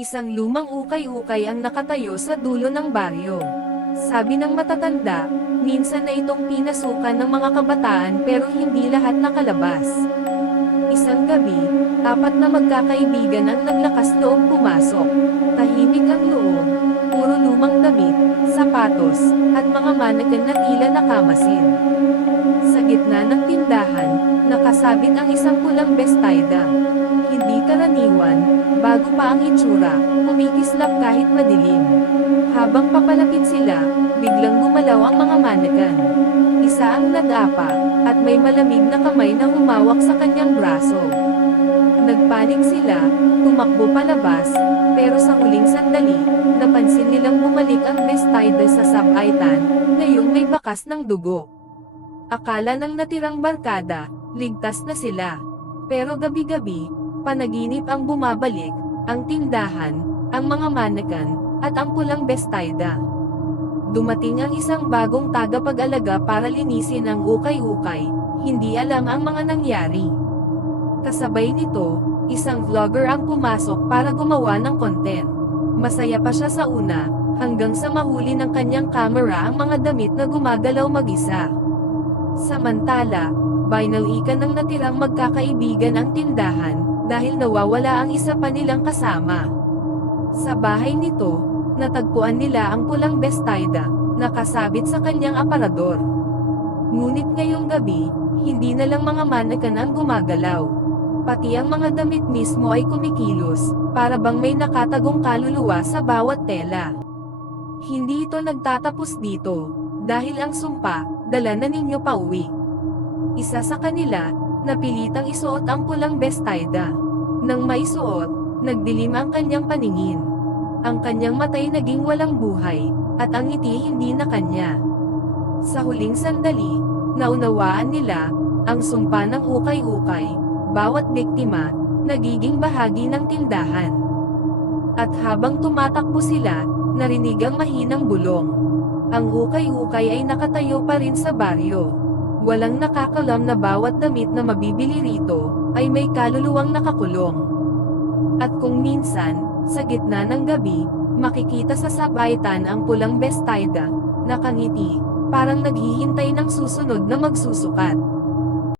Isang lumang ukay-ukay ang nakatayo sa dulo ng baryo. Sabi ng matatanda, minsan na itong pinasukan ng mga kabataan pero hindi lahat nakalabas. Isang gabi, apat na magkakaibigan ang naglakas loob pumasok. Tahimik ang loob, puro lumang damit, sapatos, at mga mannequin na tila nakamasin. Sa gitna ng tindahan, nakasabit ang isang pulang bestida. Hindi karaniwan, bago pa ang itsura, kumikislap kahit madilim. Habang papalapit sila, biglang gumalaw ang mga mannequin. Isa ang nag-apa, at may malamig na kamay na humawak sa kanyang braso. Nagpanik sila, tumakbo palabas, pero sa huling sandali, napansin nilang bumalik ang bestida sa sabaitan, ngayong may bakas ng dugo. Akala ng natirang barkada, ligtas na sila. Pero gabi-gabi, panaginip ang bumabalik, ang tindahan, ang mga mannequin, at ang pulang bestida. Dumating ang isang bagong tagapag-alaga para linisin ang ukay-ukay, hindi alam ang mga nangyari. Kasabay nito, isang vlogger ang pumasok para gumawa ng content. Masaya pa siya sa una, hanggang sa mahuli ng kanyang camera ang mga damit na gumagalaw mag-isa. Samantala, binalikan ng natirang magkakaibigan ang tindahan, dahil nawawala ang isa pa nilang kasama. Sa bahay nito, natagpuan nila ang pulang bestida, nakasabit sa kanyang aparador. Ngunit ngayong gabi, hindi na lang mga mannequin ang gumagalaw. Pati ang mga damit mismo ay kumikilos, para bang may nakatagong kaluluwa sa bawat tela. Hindi ito nagtatapos dito, dahil ang sumpa, dala na ninyo pauwi. Isa sa kanila, napilitang isuot ang pulang bestida. Nang maisuot, nagdilim ang kanyang paningin. Ang kanyang matay naging walang buhay, at ang ngiti hindi na kanya. Sa huling sandali, naunawaan nila, ang sumpa ng ukay-ukay, bawat biktima, nagiging bahagi ng tindahan. At habang tumatakbo sila, narinig ang mahinang bulong. Ang ukay-ukay ay nakatayo pa rin sa baryo. Walang nakakalam na bawat damit na mabibili rito, ay may kaluluwang nakakulong. At kung minsan, sa gitna ng gabi, makikita sa sabaitan ang pulang bestida, nakangiti, parang naghihintay ng susunod na magsusukat.